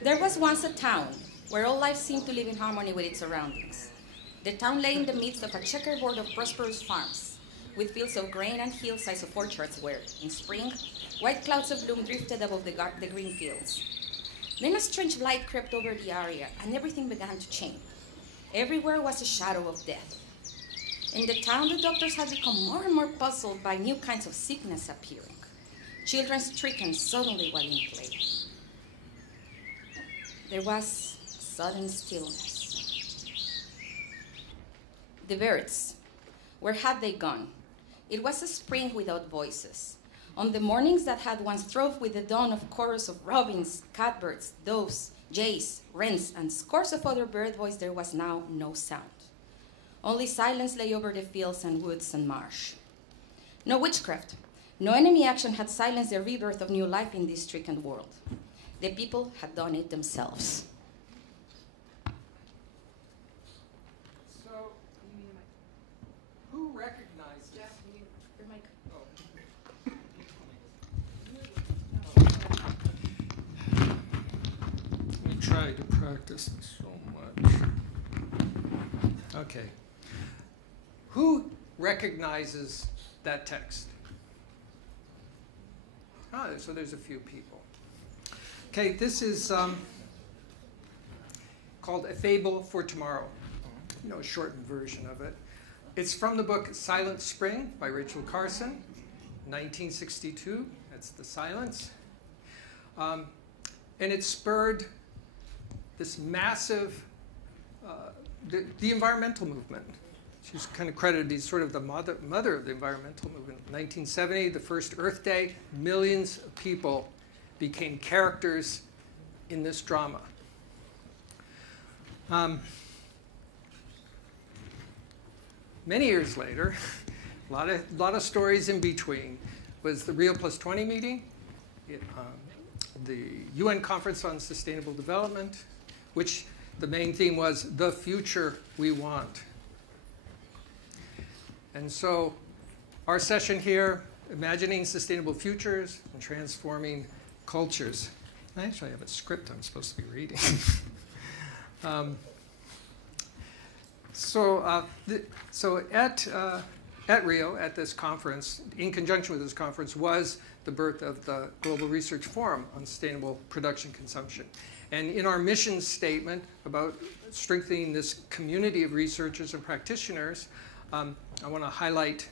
There was once a town where all life seemed to live in harmony with its surroundings. The town lay in the midst of a checkerboard of prosperous farms, with fields of grain and hillsides of orchards where, in spring, white clouds of bloom drifted above the green fields. Then a strange light crept over the area, and everything began to change. Everywhere was a shadow of death. In the town, the doctors had become more and more puzzled by new kinds of sickness appearing. Children stricken suddenly while in play. There was sudden stillness. The birds, where had they gone? It was a spring without voices. On the mornings that had once throve with the dawn of chorus of robins, catbirds, doves, jays, wrens, and scores of other bird voices, there was now no sound. Only silence lay over the fields and woods and marsh. No witchcraft, no enemy action had silenced the rebirth of new life in this stricken world. The people had done it themselves. So, who recognizes? Your mic. We try to practice so much. Okay. Who recognizes that text? So there's a few people. Okay, this is called A Fable for Tomorrow. A shortened version of it. It's from the book Silent Spring by Rachel Carson, 1962. That's the silence. And it spurred this massive, the environmental movement. She's kind of credited as sort of the mother of the environmental movement. 1970, the first Earth Day, millions of people became characters in this drama. Many years later, a lot of stories in between, was the Rio Plus 20 meeting, the UN Conference on Sustainable Development, which the main theme was the future we want. And so our session here, Imagining Sustainable Futures and Transforming Cultures. I actually have a script I'm supposed to be reading. So at Rio, at this conference, in conjunction with this conference, was the birth of the Global Research Forum on Sustainable Production Consumption. And in our mission statement about strengthening this community of researchers and practitioners, I want to highlight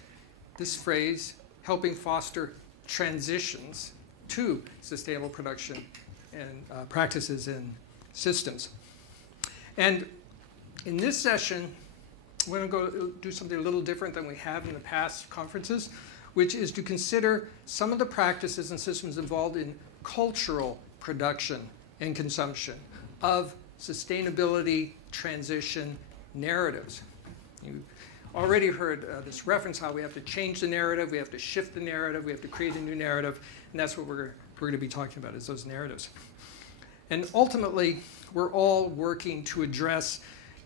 this phrase, helping foster transitions to sustainable production and practices and systems. And in this session, we're going to go do something a little different than we have in the past conferences, which is to consider some of the practices and systems involved in cultural production and consumption of sustainability transition narratives. You already heard this reference how we have to change the narrative, we have to shift the narrative, we have to create a new narrative, and that's what we're going to be talking about, is those narratives. And ultimately, we're all working to address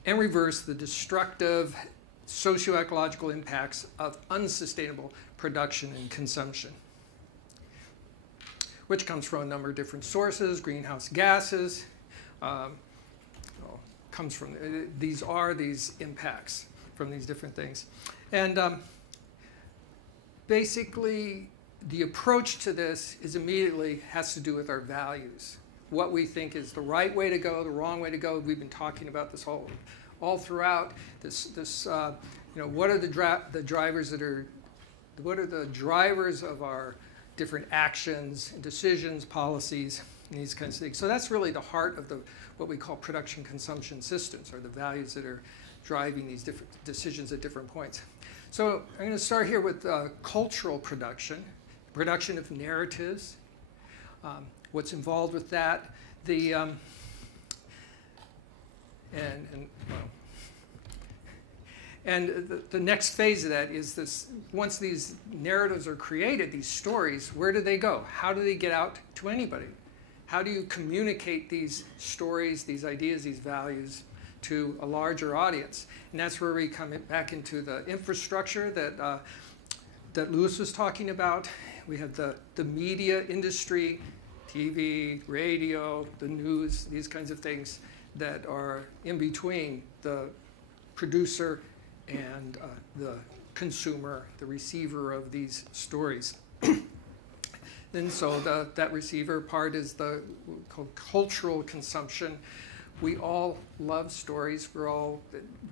and reverse the destructive socio-ecological impacts of unsustainable production and consumption, which comes from a number of different sources, greenhouse gases, comes from, these impacts from these different things. And basically, the approach to this is immediately has to do with our values. What we think is the right way to go, the wrong way to go. We've been talking about this all throughout. What are the drivers that are, what are the drivers of our different actions, decisions, policies, and these kinds of things. So that's really the heart of what we call production consumption systems, or the values that are driving these different decisions at different points. So I'm going to start here with cultural production of narratives, what's involved with that, and the next phase of that is this: once these narratives are created, these stories, where do they go? How do they get out to anybody? How do you communicate these stories, these ideas, these values to a larger audience? And that's where we come back into the infrastructure that Lewis was talking about. We have the media industry TV, radio, the news, these kinds of things that are in between the producer and the consumer, the receiver of these stories. And so that receiver part is the cultural consumption. We all love stories.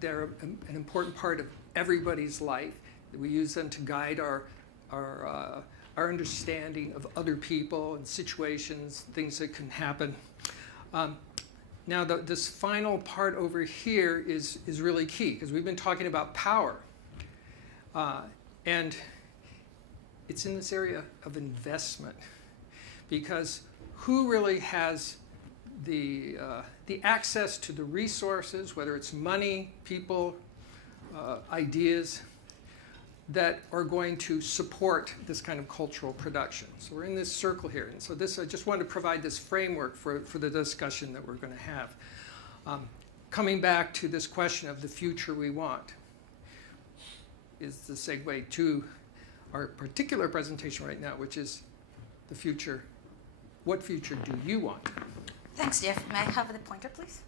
They're an important part of everybody's life. We use them to guide our understanding of other people and situations, things that can happen. Now, this final part over here is really key, because we've been talking about power. And it's in this area of investment, because who really has the access to the resources, whether it's money, people, ideas, that are going to support this kind of cultural production. So we're in this circle here. And so I just wanted to provide this framework for the discussion that we're going to have. Coming back to this question of the future we want is the segue to our particular presentation right now, which is the future. What future do you want? Thanks, Jeff. May I have the pointer, please?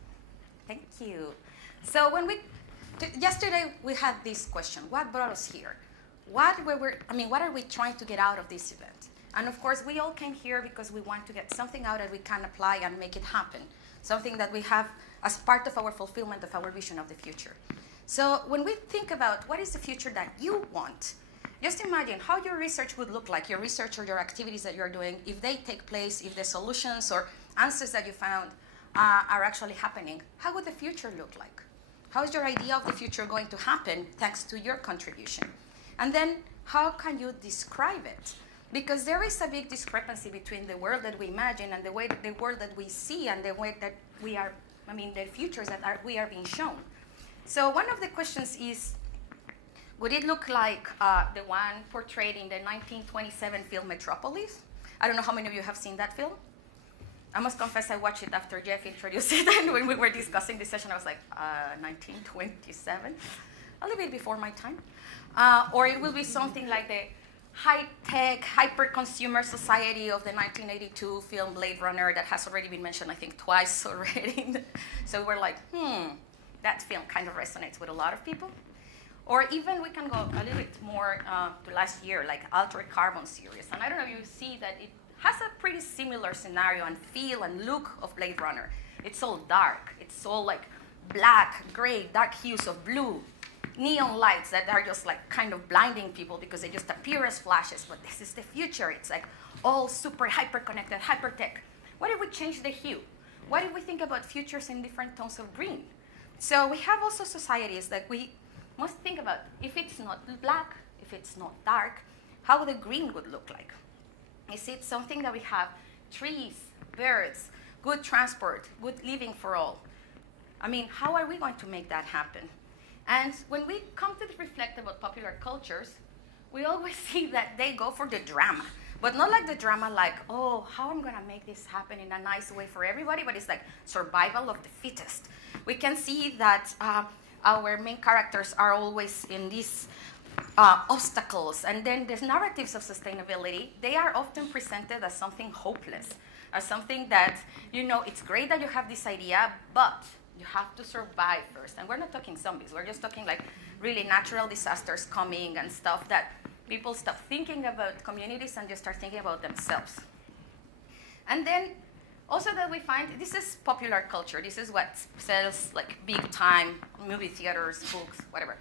Thank you. So yesterday we had this question: what brought us here? What are we trying to get out of this event? And of course, we all came here because we want to get something out that we can apply and make it happen, something that we have as part of our fulfillment of our vision of the future. So when we think about what is the future that you want, just imagine how your research would look like, your research or your activities that you're doing, if they take place, if the solutions or answers that you found are actually happening. How would the future look like? How is your idea of the future going to happen thanks to your contribution? And then how can you describe it? Because there is a big discrepancy between the world that we imagine and the world that we see and the way that we are, the futures that we are being shown. So one of the questions is, would it look like the one portrayed in the 1927 film Metropolis? I don't know how many of you have seen that film. I must confess I watched it after Jeff introduced it, and when we were discussing this session, I was like, 1927? A little bit before my time. Or it will be something like the high-tech, hyper-consumer society of the 1982 film Blade Runner that has already been mentioned, I think, twice already. So we're like, that film kind of resonates with a lot of people. Or even we can go a little bit more to last year, like Altered Carbon series. And I don't know if you see that it has a pretty similar scenario and feel and look of Blade Runner. It's all dark. It's all like black, gray, dark hues of blue, neon lights that are just like kind of blinding people because they just appear as flashes. But this is the future. It's like all super hyper-connected, hyper-tech. What if we change the hue? What if we think about futures in different tones of green? So we have also societies that we must think about. If it's not black, if it's not dark, how the green would look like. Is it something that we have trees, birds, good transport, good living for all? How are we going to make that happen? And when we come to reflect about popular cultures, we always see that they go for the drama. But not like the drama like, oh, how I'm going to make this happen in a nice way for everybody, but it's like survival of the fittest. We can see that our main characters are always in these obstacles. And then the narratives of sustainability, they are often presented as something hopeless, as something that, it's great that you have this idea, but you have to survive first. And we're not talking zombies. We're just talking like really natural disasters coming and stuff that people stop thinking about communities and just start thinking about themselves. And then also that we find, this is popular culture. This is what sells like big time, movie theaters, books, whatever.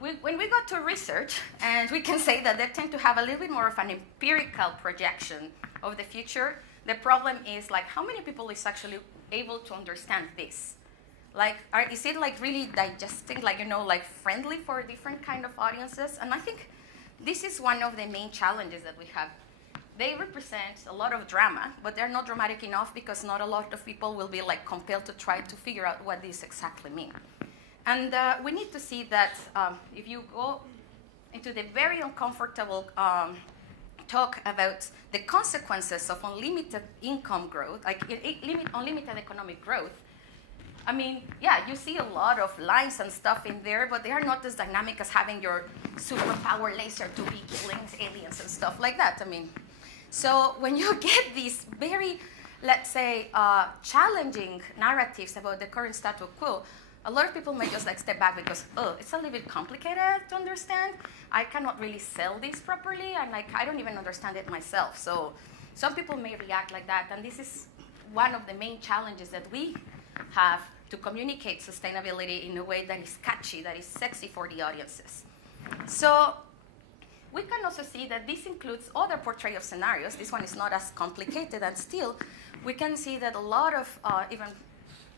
When we go to research, and we can say that they tend to have a little bit more of an empirical projection of the future, the problem is like how many people is actually able to understand this? Like, is it like really digesting, like friendly for different kind of audiences? And I think this is one of the main challenges that we have. They represent a lot of drama, but they're not dramatic enough because not a lot of people will be like compelled to try to figure out what these exactly mean. And we need to see that if you go into the very uncomfortable talk about the consequences of unlimited income growth, like unlimited economic growth, you see a lot of lines and stuff in there, but they are not as dynamic as having your superpower laser to be killing aliens and stuff like that. So when you get these very, let's say, challenging narratives about the current status quo, a lot of people may just like step back because, oh, it's a little bit complicated to understand. I cannot really sell this properly, and like I don't even understand it myself. So some people may react like that, and this is one of the main challenges that we have to communicate sustainability in a way that is catchy, that is sexy for the audiences. So we can also see that this includes other portrayal of scenarios. This one is not as complicated, and still we can see that a lot of even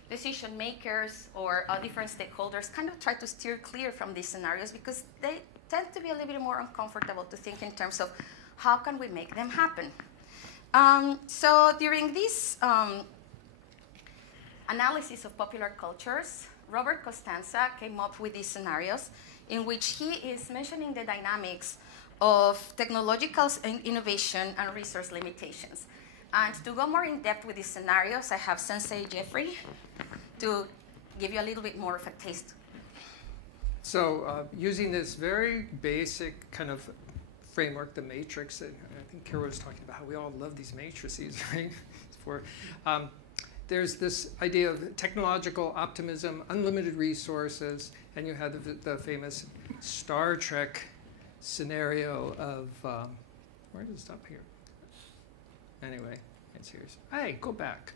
decision makers or different stakeholders kind of try to steer clear from these scenarios because they tend to be a little bit more uncomfortable to think in terms of how can we make them happen. So during this analysis of popular cultures, Robert Costanza came up with these scenarios in which he is mentioning the dynamics of technological innovation and resource limitations. And to go more in depth with these scenarios, I have Sensei Jeffrey to give you a little bit more of a taste. So using this very basic kind of framework, the matrix, that I think Kira was talking about how we all love these matrices, right? There's this idea of technological optimism, unlimited resources, and you had the famous Star Trek scenario of, where does it stop here? Anyway, it's here. Hey, go back.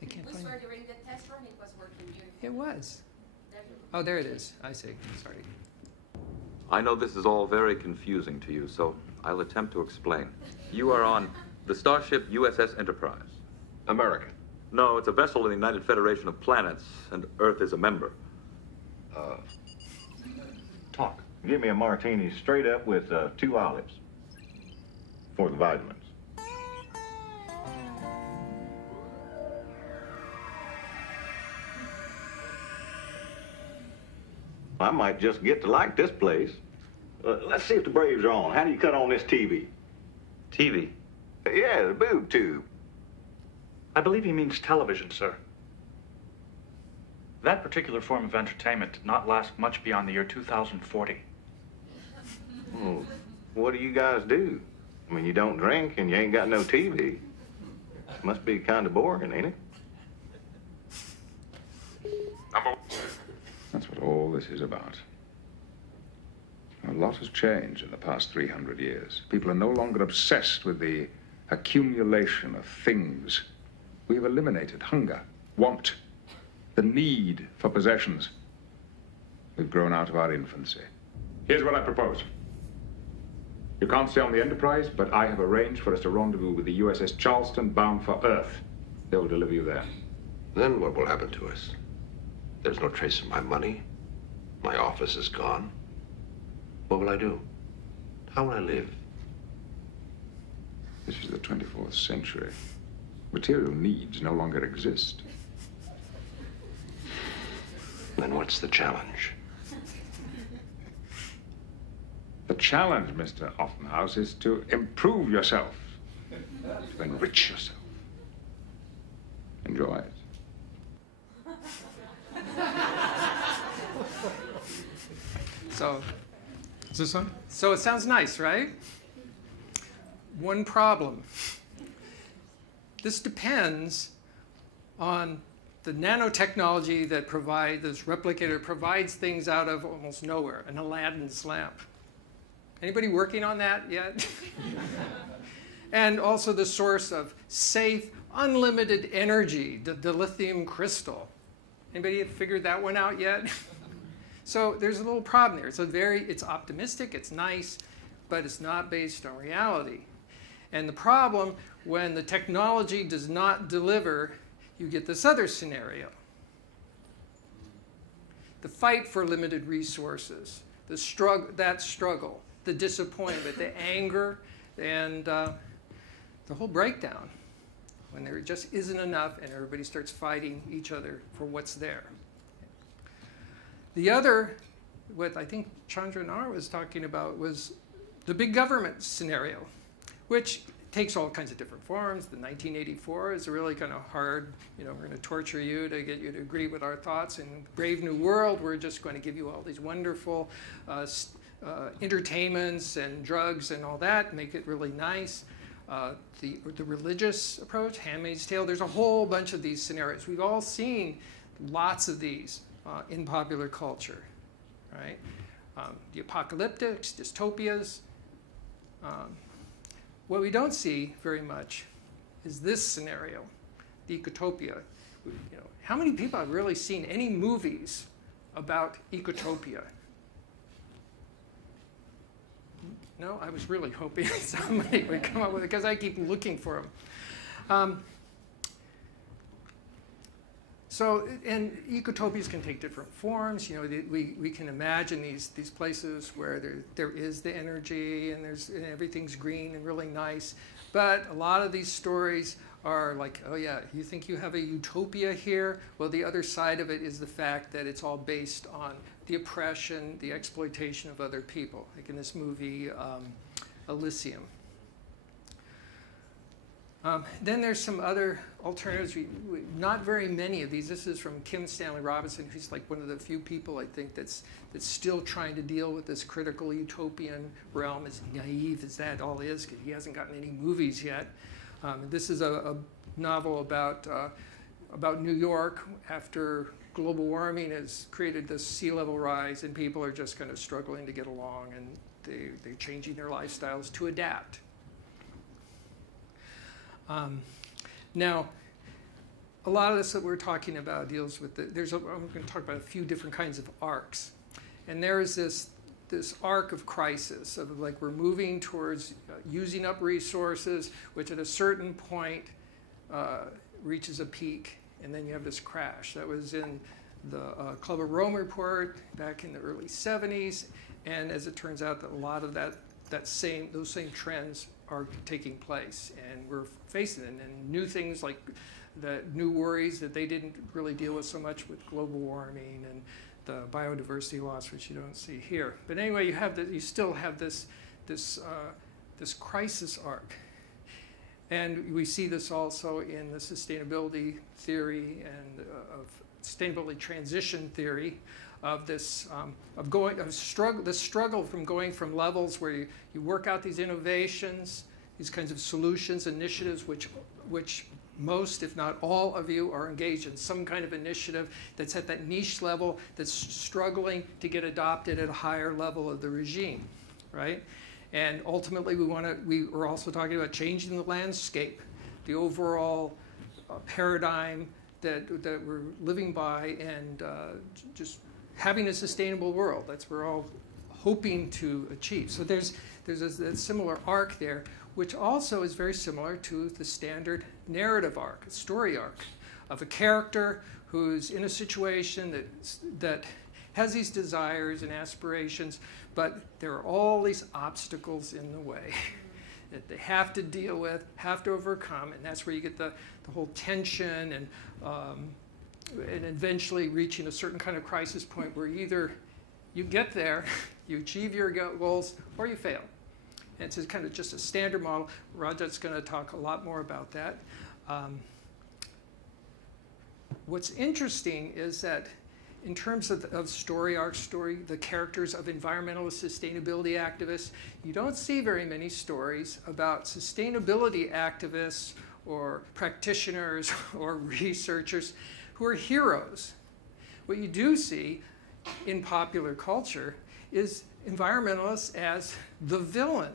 I can't find it. During the test run, it was working beautifully. It was. Oh, there it is. I see. Sorry. I know this is all very confusing to you, so I'll attempt to explain. You are on the starship USS Enterprise. American. No, it's a vessel in the United Federation of Planets, and Earth is a member. Talk. Give me a martini straight up with 2 olives. For the vitamins. I might just get to like this place. Let's see if the Braves are on. How do you cut on this TV? TV. Yeah, the boob tube. I believe he means television, sir. That particular form of entertainment did not last much beyond the year 2040. What do you guys do? I mean, you don't drink and you ain't got no TV. Must be kind of boring, ain't it? That's what all this is about. A lot has changed in the past 300 years. People are no longer obsessed with the accumulation of things. We've eliminated hunger, want, the need for possessions. We've grown out of our infancy. Here's what I propose. You can't stay on the Enterprise, but I have arranged for us to rendezvous with the USS Charleston bound for Earth. They will deliver you there. Then what will happen to us? There's no trace of my money. My office is gone. What will I do? How will I live? This is the 24th century. Material needs no longer exist. Then what's the challenge? The challenge, Mr. Offenhouse, is to improve yourself, to enrich yourself. Enjoy it. So, is this on? So it sounds nice, right? One problem. This depends on the nanotechnology that this replicator provides things out of almost nowhere, an Aladdin's lamp. Anybody working on that yet? And also the source of safe, unlimited energy, the lithium crystal. Anybody have figured that one out yet? So there's a little problem there. It's optimistic, it's nice, but it's not based on reality. And the problem, when the technology does not deliver, you get this other scenario. The fight for limited resources, that struggle, the disappointment, the anger, and the whole breakdown, when there just isn't enough and everybody starts fighting each other for what's there. The other, what I think Chandra Nar was talking about, was the big government scenario, which takes all kinds of different forms. The 1984 is really kind of hard. You know, we're going to torture you to get you to agree with our thoughts. In Brave New World, we're just going to give you all these wonderful entertainments and drugs and all that, make it really nice. The religious approach, Handmaid's Tale, there's a whole bunch of these scenarios. We've all seen lots of these in popular culture, right? The apocalyptics, dystopias. What we don't see very much is this scenario, the ecotopia. You know, how many people have really seen any movies about ecotopia? No, I was really hoping somebody would come up with it because I keep looking for them. So, and ecotopias can take different forms. You know, we can imagine these places where there is the energy and everything's green and really nice. But a lot of these stories are like, oh yeah, you think you have a utopia here? Well, the other side of it is the fact that it's all based on the oppression, the exploitation of other people, like in this movie, Elysium. Then there's some other alternatives. Not very many of these. This is from Kim Stanley Robinson, who's like one of the few people I think that's still trying to deal with this critical utopian realm, as naive as that all is, because he hasn't gotten any movies yet. This is a novel about New York after global warming has created this sea level rise, and people are just kind of struggling to get along, and they're changing their lifestyles to adapt. Now, a lot of this that we're talking about deals with I'm going to talk about a few different kinds of arcs. And there is this arc of crisis, of like we're moving towards using up resources, which at a certain point reaches a peak, and then you have this crash. That was in the Club of Rome report back in the early 70s, and as it turns out, that a lot of those same trends are taking place, and we're facing it. And new things like the new worries that they didn't really deal with so much with global warming and the biodiversity loss, which you don't see here. But anyway, you still have this crisis arc, and we see this also in the sustainability theory and of sustainability transition theory. Of this, the struggle from going from levels where you work out these innovations, these kinds of solutions, initiatives, which most, if not all of you, are engaged in some kind of initiative that's at that niche level, that's struggling to get adopted at a higher level of the regime, right? And ultimately, we're also talking about changing the landscape, the overall paradigm that we're living by, and just having a sustainable world. That's what we're all hoping to achieve. So there's a similar arc there, which also is very similar to the standard narrative arc, story arc, of a character who's in a situation that has these desires and aspirations, but there are all these obstacles in the way that they have to deal with, have to overcome, and that's where you get the whole tension and eventually reaching a certain kind of crisis point where either you get there, you achieve your goals, or you fail. And it's kind of just a standard model. Rajat's going to talk a lot more about that. What's interesting is that in terms of story arc, the characters of environmentalist sustainability activists, you don't see very many stories about sustainability activists or practitioners or researchers who are heroes. What you do see in popular culture is environmentalists as the villain.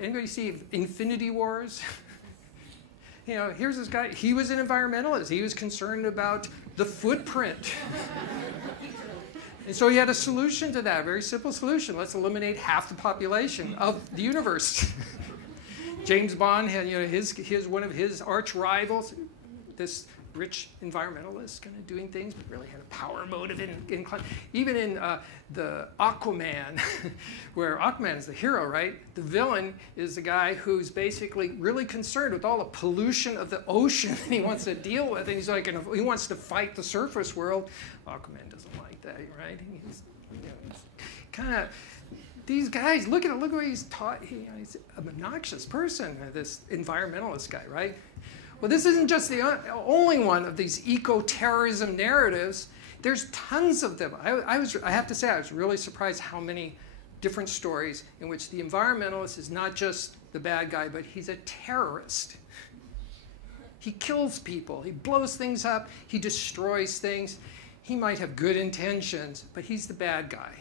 Anybody see Infinity Wars? You know, here's this guy, he was an environmentalist. He was concerned about the footprint. And so he had a solution to that, a very simple solution. Let's eliminate half the population of the universe. James Bond had, you know, one of his arch rivals, this rich environmentalist kind of doing things, but really had a power motive even in the Aquaman, where Aquaman is the hero, right? The villain is the guy who's basically really concerned with all the pollution of the ocean that he wants to deal with, and he's like, he wants to fight the surface world. Aquaman doesn't like that, right? He's kind of these guys, look at what he's taught. He's an obnoxious person, this environmentalist guy, right? Well, this isn't just the only one of these eco-terrorism narratives. There's tons of them. I have to say, I was really surprised how many different stories in which the environmentalist is not just the bad guy, but he's a terrorist. He kills people. He blows things up. He destroys things. He might have good intentions, but he's the bad guy.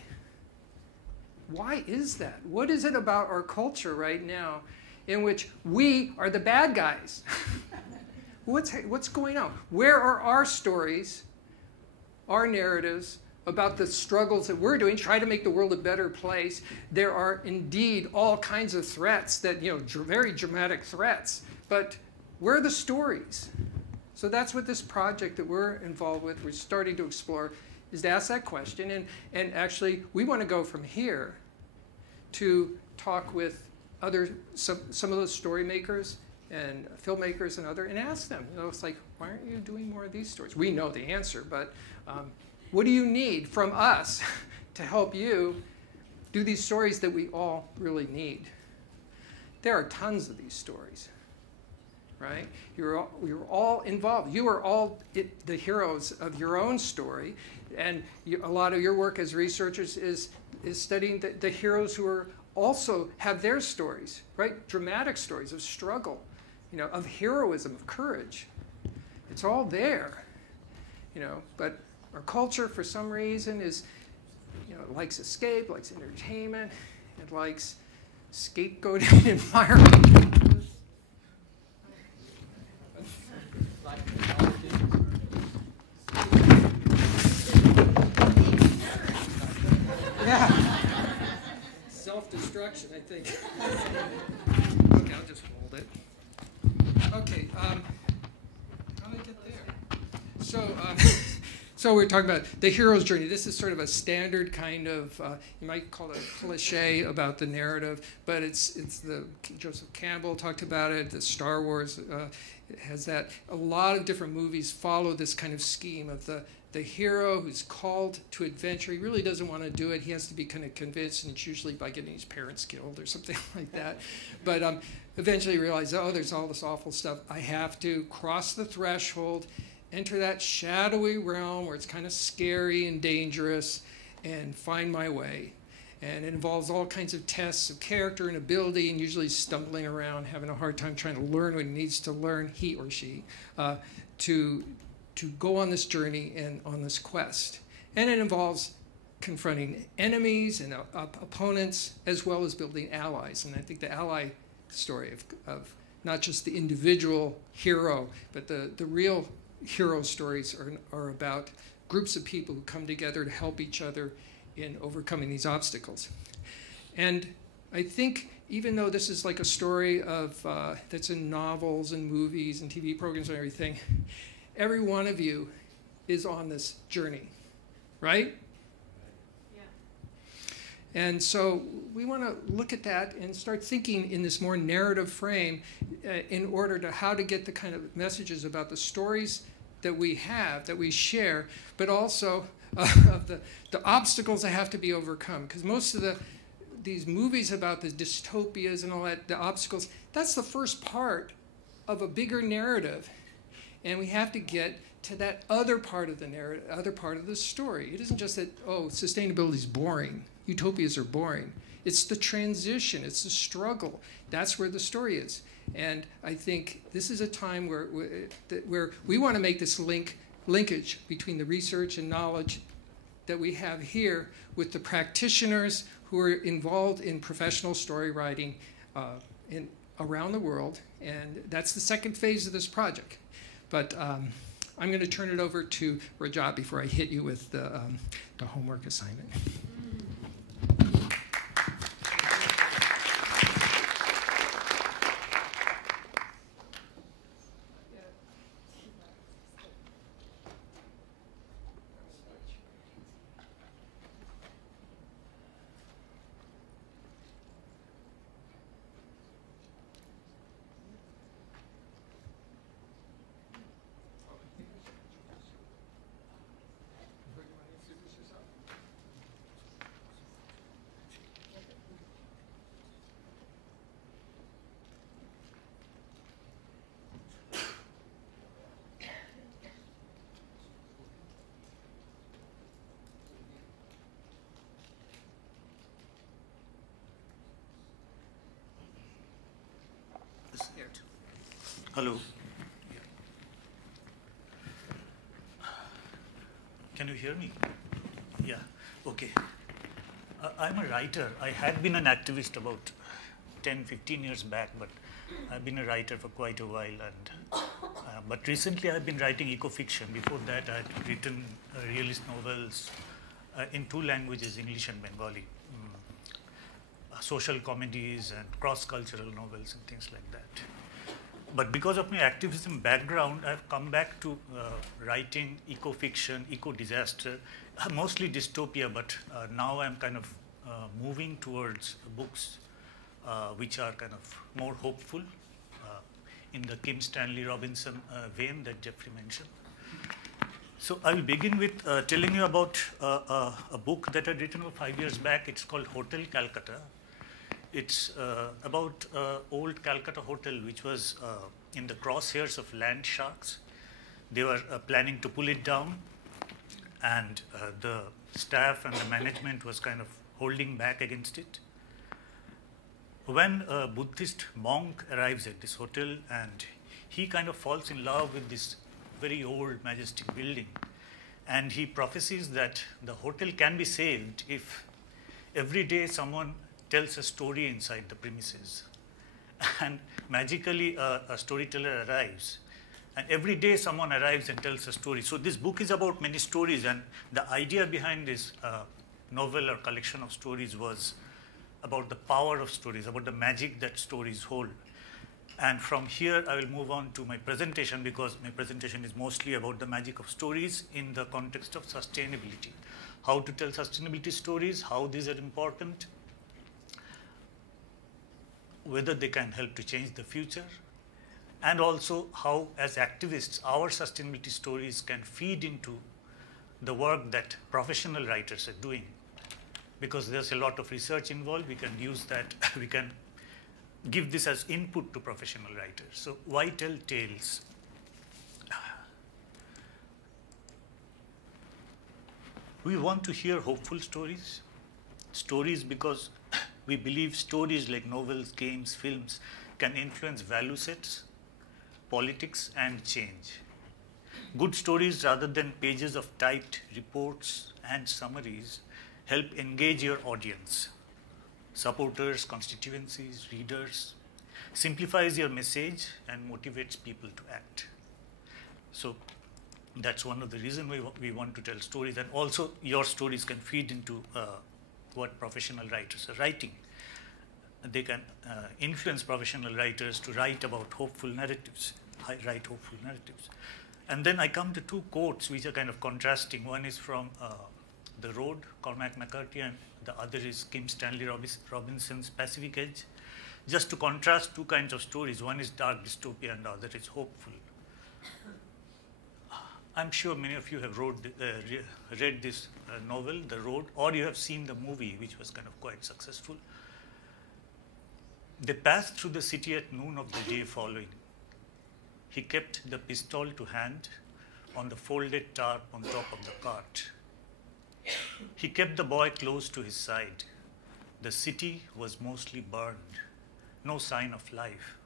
Why is that? What is it about our culture right now in which we are the bad guys? What's going on? Where are our stories, our narratives about the struggles that we're doing, try to make the world a better place? There are indeed all kinds of threats that, very dramatic threats, but where are the stories? So that's what this project that we're involved with, we're starting to explore, is to ask that question. And actually, we want to go from here to talk with some of those story makers and filmmakers and ask them, it's like, why aren't you doing more of these stories? We know the answer, but what do you need from us to help you do these stories that we all really need? There are tons of these stories, right? You're all involved. You are all the heroes of your own story, and a lot of your work as researchers is studying the heroes who are also have their stories, right? Dramatic stories of struggle, of heroism, of courage. It's all there, but our culture, for some reason, is, likes escape, likes entertainment, it likes scapegoating environment. Yeah. Self-destruction, I think. Okay, I'll just hold it. Okay, how did I get there? So we're talking about the hero's journey. This is sort of a standard kind of, you might call it a cliche about the narrative, but it's Joseph Campbell talked about it, the Star Wars has that. A lot of different movies follow this kind of scheme of the hero who's called to adventure. He really doesn't want to do it. He has to be kind of convinced, and it's usually by getting his parents killed or something like that. But eventually realize, there's all this awful stuff. I have to cross the threshold, enter that shadowy realm where it's kind of scary and dangerous, and find my way. And it involves all kinds of tests of character and ability, and usually stumbling around, having a hard time trying to learn what he needs to learn, he or she, to go on this journey and on this quest. And it involves confronting enemies and opponents, as well as building allies. And I think the ally story of not just the individual hero, but the real hero stories are about groups of people who come together to help each other in overcoming these obstacles. And I think even though this is like a story of that's in novels and movies and TV programs and everything, every one of you is on this journey, right? Yeah. And so we want to look at that and start thinking in this more narrative frame in order to how to get the kind of messages about the stories that we have, that we share, but also of the obstacles that have to be overcome. Because most of these movies about the dystopias and all that, the obstacles, that's the first part of a bigger narrative. And we have to get to that other part of the narrative, other part of the story. It isn't just that, sustainability is boring. Utopias are boring. It's the transition. It's the struggle. That's where the story is. And I think this is a time where we want to make this linkage between the research and knowledge that we have here with the practitioners who are involved in professional story writing around the world. And that's the second phase of this project. But I'm going to turn it over to Rajat before I hit you with the homework assignment. Hello. Can you hear me? Yeah, okay. I'm a writer. I had been an activist about 10, 15 years back, but I've been a writer for quite a while. But recently I've been writing eco-fiction. Before that I had written realist novels in 2 languages, English and Bengali. Social comedies and cross-cultural novels and things like that. But because of my activism background, I've come back to writing eco-fiction, eco-disaster, mostly dystopia, but now I'm kind of moving towards books which are kind of more hopeful in the Kim Stanley Robinson vein that Jeffrey mentioned. So I will begin with telling you about a book that I'd written 5 years back. It's called Hotel Calcutta. It's about old Calcutta hotel, which was in the crosshairs of land sharks. They were planning to pull it down, and the staff and the management was kind of holding back against it. When a Buddhist monk arrives at this hotel, and he kind of falls in love with this very old, majestic building, and he prophesies that the hotel can be saved if every day someone tells a story inside the premises. And magically a storyteller arrives, and every day someone arrives and tells a story. So this book is about many stories, and the idea behind this novel or collection of stories was about the power of stories, about the magic that stories hold. And from here I will move on to my presentation, because my presentation is mostly about the magic of stories in the context of sustainability. How to tell sustainability stories, how these are important, whether they can help to change the future, and also how, as activists, our sustainability stories can feed into the work that professional writers are doing. Because there's a lot of research involved, we can use that, we can give this as input to professional writers. So why tell tales? We want to hear hopeful stories. Stories because we believe stories like novels, games, films can influence value sets, politics, and change. Good stories, rather than pages of typed reports and summaries, help engage your audience, supporters, constituencies, readers, simplifies your message and motivates people to act. So that's one of the reasons we want to tell stories, and also your stories can feed into what professional writers are writing. They can influence professional writers to write about hopeful narratives, write hopeful narratives. And then I come to 2 quotes which are kind of contrasting. One is from The Road, Cormac McCarthy, and the other is Kim Stanley Robinson's Pacific Edge. Just to contrast 2 kinds of stories. One is dark dystopia and the other is hopeful. I'm sure many of you have read this novel, The Road, or you have seen the movie, which was kind of quite successful. They passed through the city at noon of the day following. He kept the pistol to hand on the folded tarp on top of the cart. He kept the boy close to his side. The city was mostly burned, no sign of life.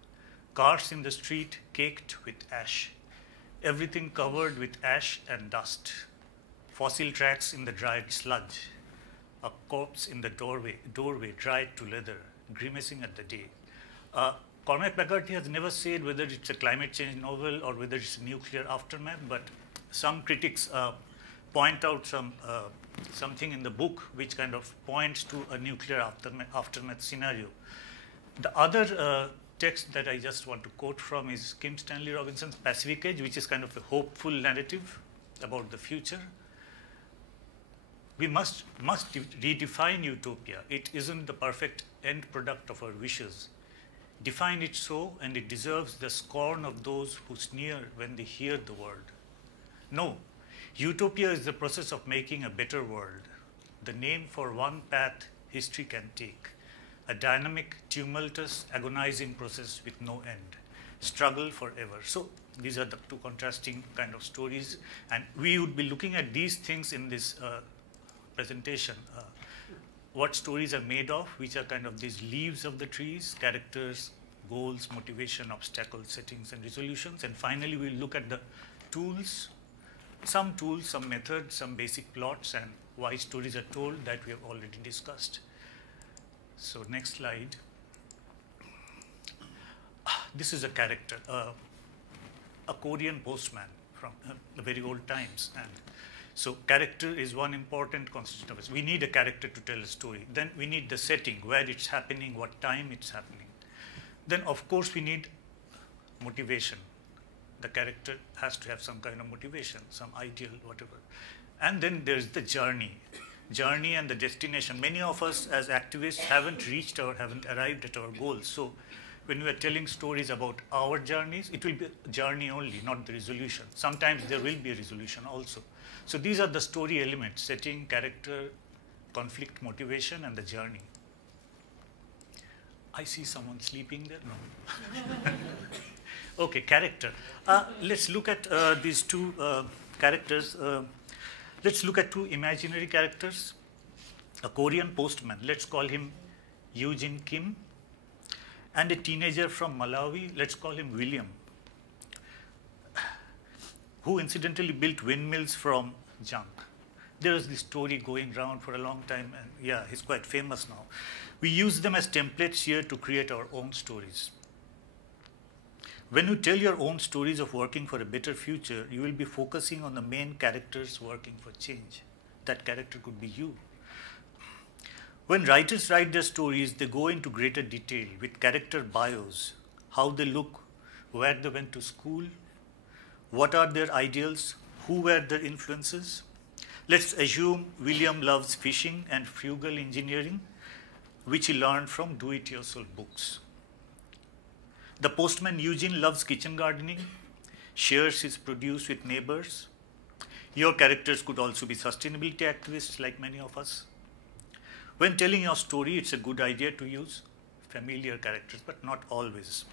Cars in the street caked with ash. Everything covered with ash and dust. Fossil tracks in the dried sludge. A corpse in the doorway dried to leather, grimacing at the day. Cormac McCarthy has never said whether it's a climate change novel or whether it's a nuclear aftermath, but some critics point out something in the book which kind of points to a nuclear aftermath scenario. The other text that I just want to quote from is Kim Stanley Robinson's Pacific Edge, which is kind of a hopeful narrative about the future. We must redefine utopia. It isn't the perfect end product of our wishes. Define it so, and it deserves the scorn of those who sneer when they hear the word. No, utopia is the process of making a better world, the name for one path history can take. A dynamic, tumultuous, agonizing process with no end. Struggle forever. So these are the 2 contrasting kind of stories, and we would be looking at these things in this presentation. What stories are made of, which are kind of these leaves of the trees, characters, goals, motivation, obstacles, settings, and resolutions. And finally, we'll look at the tools, some methods, some basic plots, and why stories are told that we have already discussed. So next slide. This is a character, a Korean postman from the very old times. And so character is one important constituent of it. We need a character to tell a story. Then we need the setting, where it's happening, what time it's happening. Then of course we need motivation. The character has to have some kind of motivation, some ideal, whatever. And then there's the journey and the destination. Many of us as activists haven't reached or haven't arrived at our goals. So when we are telling stories about our journeys, it will be a journey only, not the resolution. Sometimes there will be a resolution also. So these are the story elements: setting, character, conflict, motivation, and the journey. I see someone sleeping there. No. Okay, character. Let's look at these two characters. Let's look at two imaginary characters. A Korean postman, let's call him Eugene Kim, and a teenager from Malawi, let's call him William, who incidentally built windmills from junk. There is this story going around for a long time, and yeah, he's quite famous now. We use them as templates here to create our own stories. When you tell your own stories of working for a better future, you will be focusing on the main characters working for change. That character could be you. When writers write their stories, they go into greater detail with character bios, how they look, where they went to school, what are their ideals, who were their influences. Let's assume William loves fishing and frugal engineering, which he learned from do-it-yourself books. The postman Eugene loves kitchen gardening, shares his produce with neighbors. Your characters could also be sustainability activists like many of us. When telling your story, it's a good idea to use familiar characters, but not always.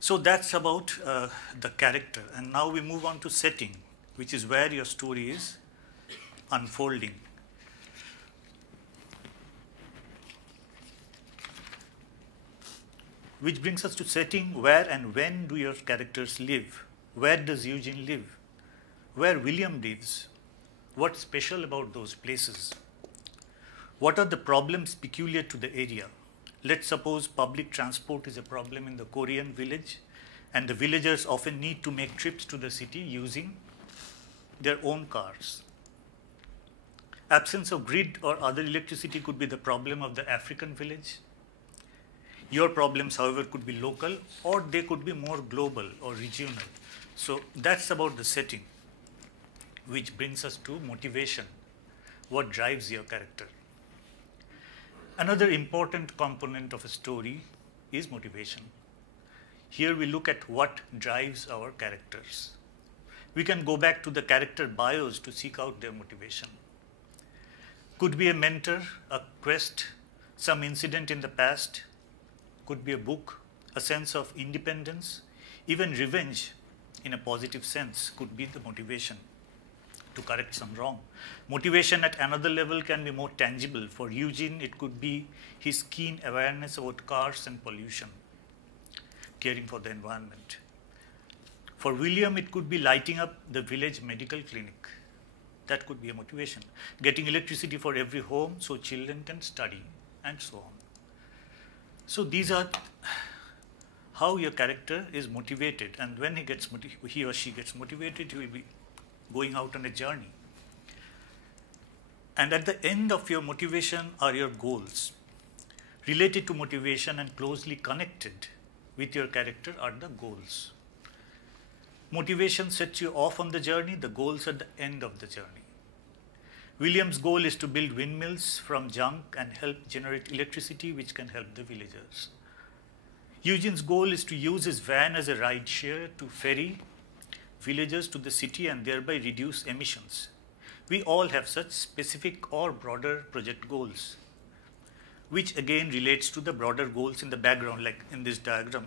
So that's about the character. And now we move on to setting, which is where your story is unfolding. Which brings us to setting. Where and when do your characters live? Where does Eugene live? Where William lives? What's special about those places? What are the problems peculiar to the area? Let's suppose public transport is a problem in the Korean village, and the villagers often need to make trips to the city using their own cars. Absence of grid or other electricity could be the problem of the African village. Your problems, however, could be local, or they could be more global or regional. So that's about the setting, which brings us to motivation. What drives your character? Another important component of a story is motivation. Here we look at what drives our characters. We can go back to the character bios to seek out their motivation. Could be a mentor, a quest, some incident in the past, could be a book, a sense of independence, even revenge in a positive sense could be the motivation to correct some wrong. Motivation at another level can be more tangible. For Eugene, it could be his keen awareness about cars and pollution, caring for the environment. For William, it could be lighting up the village medical clinic. That could be a motivation. Getting electricity for every home so children can study, and so on. So these are how your character is motivated, and when he or she gets motivated, he will be going out on a journey. And at the end of your motivation are your goals. Related to motivation and closely connected with your character are the goals. Motivation sets you off on the journey, the goals at the end of the journey. William's goal is to build windmills from junk and help generate electricity, which can help the villagers. Eugene's goal is to use his van as a ride share to ferry villagers to the city and thereby reduce emissions. We all have such specific or broader project goals, which again relates to the broader goals in the background. Like in this diagram,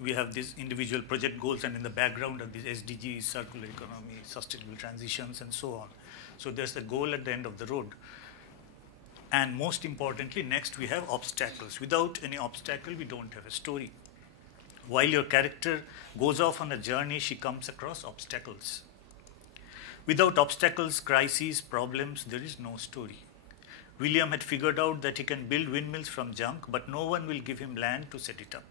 we have these individual project goals, and in the background are these SDGs, circular economy, sustainable transitions, and so on. So there's a goal at the end of the road. And most importantly, next we have obstacles. Without any obstacle, we don't have a story. While your character goes off on a journey, she comes across obstacles. Without obstacles, crises, problems, there is no story. William had figured out that he can build windmills from junk, but no one will give him land to set it up.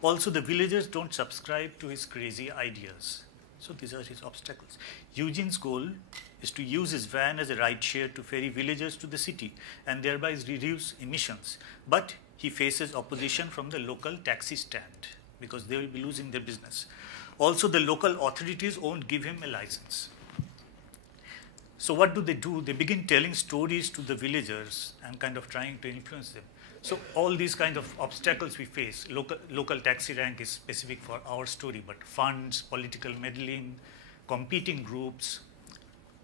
Also, the villagers don't subscribe to his crazy ideas. So these are his obstacles. Eugene's goal is to use his van as a ride share to ferry villagers to the city and thereby reduce emissions. But he faces opposition from the local taxi stand because they will be losing their business. Also, the local authorities won't give him a license. So what do? They begin telling stories to the villagers and kind of trying to influence them. So all these kind of obstacles we face, local taxi rank is specific for our story, but funds, political meddling, competing groups,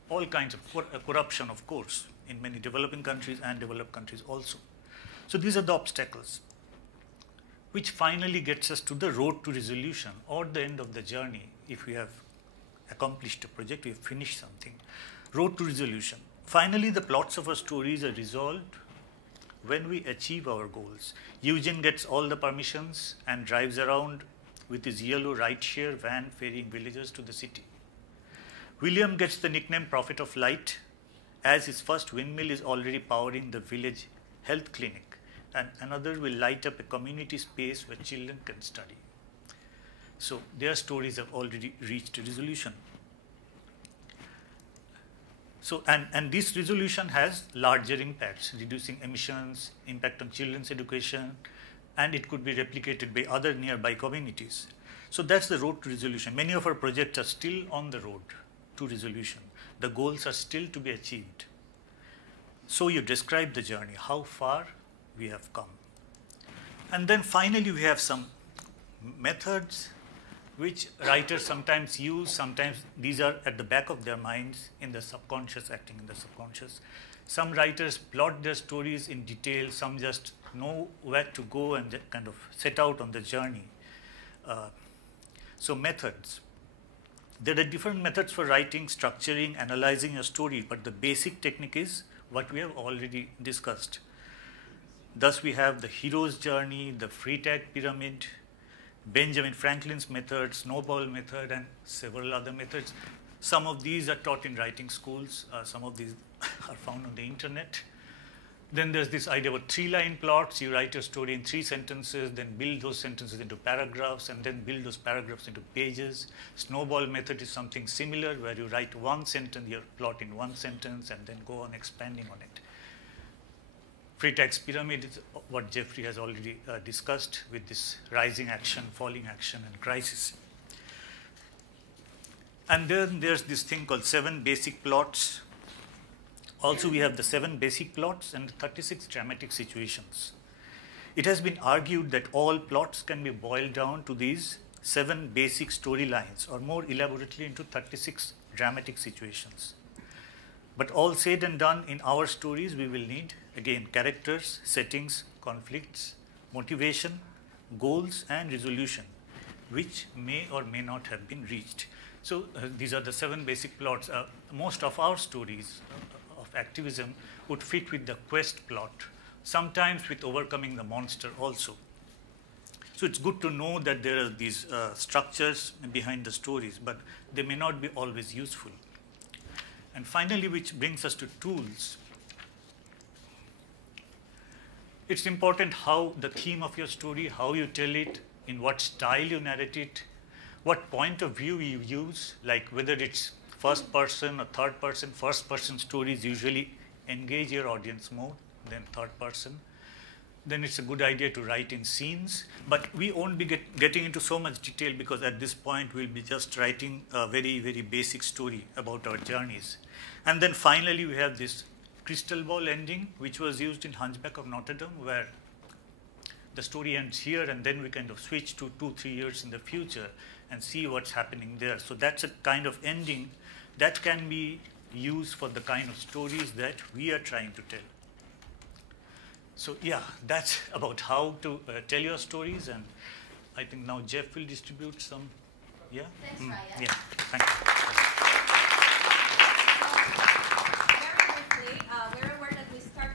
all kinds of corruption, of course, in many developing countries and developed countries also. So these are the obstacles, which finally gets us to the road to resolution or the end of the journey. If we have accomplished a project, we have finished something. Road to resolution. Finally, the plots of our stories are resolved when we achieve our goals. Eugene gets all the permissions and drives around with his yellow rideshare van ferrying villagers to the city. William gets the nickname Prophet of Light as his first windmill is already powering the village health clinic, and another will light up a community space where children can study. So their stories have already reached a resolution. So, and this resolution has larger impacts, reducing emissions, impact on children's education, and it could be replicated by other nearby communities. So that's the road to resolution. Many of our projects are still on the road to resolution. The goals are still to be achieved. So you describe the journey, how far we have come. And then finally we have some methods which writers sometimes use, sometimes these are at the back of their minds in the subconscious, acting in the subconscious. Some writers plot their stories in detail, some just know where to go and kind of set out on the journey. So methods. There are different methods for writing, structuring, analyzing a story, but the basic technique is what we have already discussed. Thus we have the hero's journey, the free tag pyramid, Benjamin Franklin's method, snowball method, and several other methods. Some of these are taught in writing schools. Some of these are found on the internet. Then there's this idea about 3-line plots. You write your story in 3 sentences, then build those sentences into paragraphs, and then build those paragraphs into pages. Snowball method is something similar, where you write one sentence, your plot in 1 sentence, and then go on expanding on it. Free text pyramid is what Jeffrey has already discussed with this rising action, falling action, and crisis. And then there's this thing called 7 basic plots. Also, we have the 7 basic plots and 36 dramatic situations. It has been argued that all plots can be boiled down to these 7 basic storylines, or more elaborately into 36 dramatic situations. But all said and done, in our stories, we will need, again, characters, settings, conflicts, motivation, goals, and resolution, which may or may not have been reached. So these are the 7 basic plots. Most of our stories of activism would fit with the quest plot, sometimes with overcoming the monster also. So it's good to know that there are these structures behind the stories, but they may not be always useful. And finally, which brings us to tools. It's important how the theme of your story, how you tell it, in what style you narrate it, what point of view you use, like whether it's first person or third person. First person stories usually engage your audience more than third person. Then it's a good idea to write in scenes, but we won't be getting into so much detail because at this point we'll be just writing a very, very basic story about our journeys. And then finally we have this crystal ball ending, which was used in Hunchback of Notre Dame, where the story ends here and then we kind of switch to 2-3 years in the future and see what's happening there. So that's a kind of ending that can be used for the kind of stories that we are trying to tell. So yeah, that's about how to tell your stories, and I think now Jeff will distribute some. Yeah. Thanks, Rajat. Yeah. Thank you. Very briefly, we're aware that we start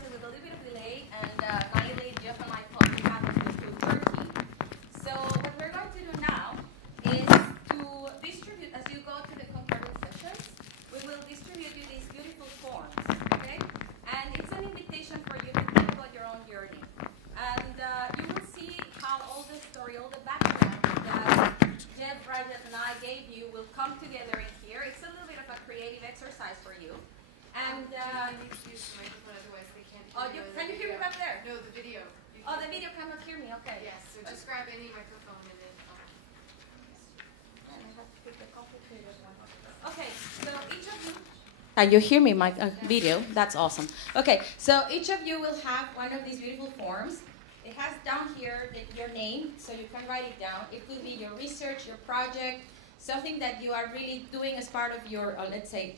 Rajat and I gave you will come together in here. It's a little bit of a creative exercise for you. And I need to use the microphone, otherwise they can't hear can you hear me back there? No, the video. Oh, the video cannot hear me. Okay. Yes, so just grab any microphone and then. I have to pick the complicated one. Okay, so each of you. You hear me, my video? That's awesome. Okay, so each of you will have one of these beautiful forms. It has down here your name, so you can write it down. It could be your research, your project, something that you are really doing as part of your, let's say,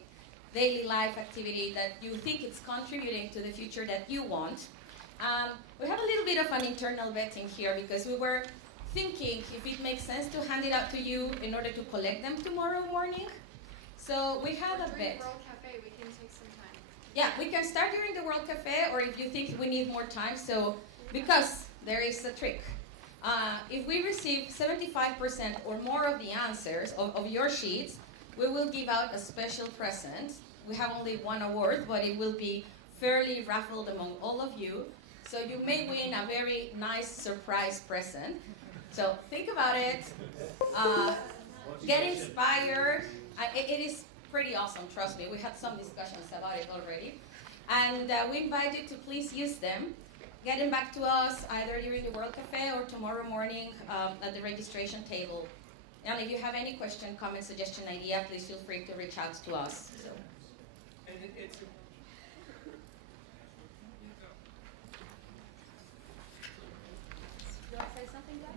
daily life activity that you think it's contributing to the future that you want. We have a little bit of an internal vetting here because we were thinking if it makes sense to hand it out to you in order to collect them tomorrow morning. So we had a bet. World Cafe, we can take some time. Yeah, we can start during the World Cafe, or if you think we need more time. So, because there is a trick. If we receive 75% or more of the answers of your sheets, we will give out a special present. We have only one award, but it will be fairly raffled among all of you. So you may win a very nice surprise present. So think about it. Get inspired. It is pretty awesome, trust me. We had some discussions about it already. And we invite you to please use them. Get them back to us either during the World Cafe or tomorrow morning at the registration table. And if you have any question, comment, suggestion, idea, please feel free to reach out to us. So. And it's You want to say something, Jack?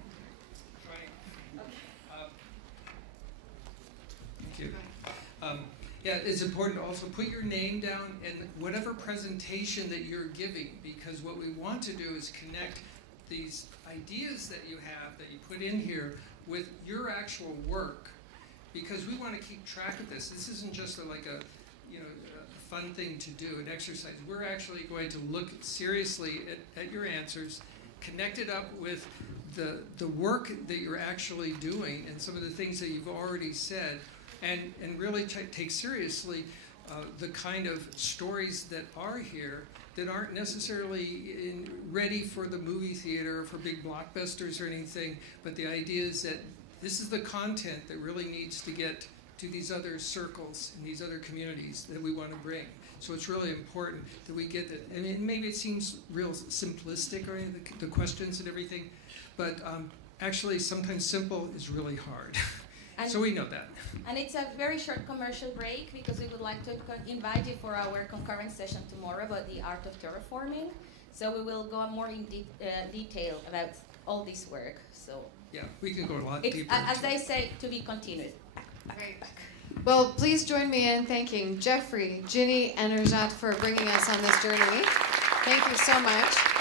Thank you. Yeah, it's important to also put your name down in whatever presentation that you're giving, because what we want to do is connect these ideas that you have, that you put in here, with your actual work, because we want to keep track of this. This isn't just a fun thing to do, an exercise. We're actually going to look seriously at your answers, connect it up with the work that you're actually doing and some of the things that you've already said, and really take seriously the kind of stories that are here that aren't necessarily ready for the movie theater or for big blockbusters or anything, but the idea is that this is the content that really needs to get to these other circles and these other communities that we want to bring. So it's really important that we get that. I mean, maybe it seems real simplistic, or the questions and everything, but actually sometimes simple is really hard. So we know that. And it's a very short commercial break because we would like to invite you for our concurrent session tomorrow about the art of terraforming. So we will go more in detail about all this work. So yeah, we can go a lot deeper. As they say, to be continued. Great. Well, please join me in thanking Jeffrey, Ginny, and Rajat for bringing us on this journey. Thank you so much.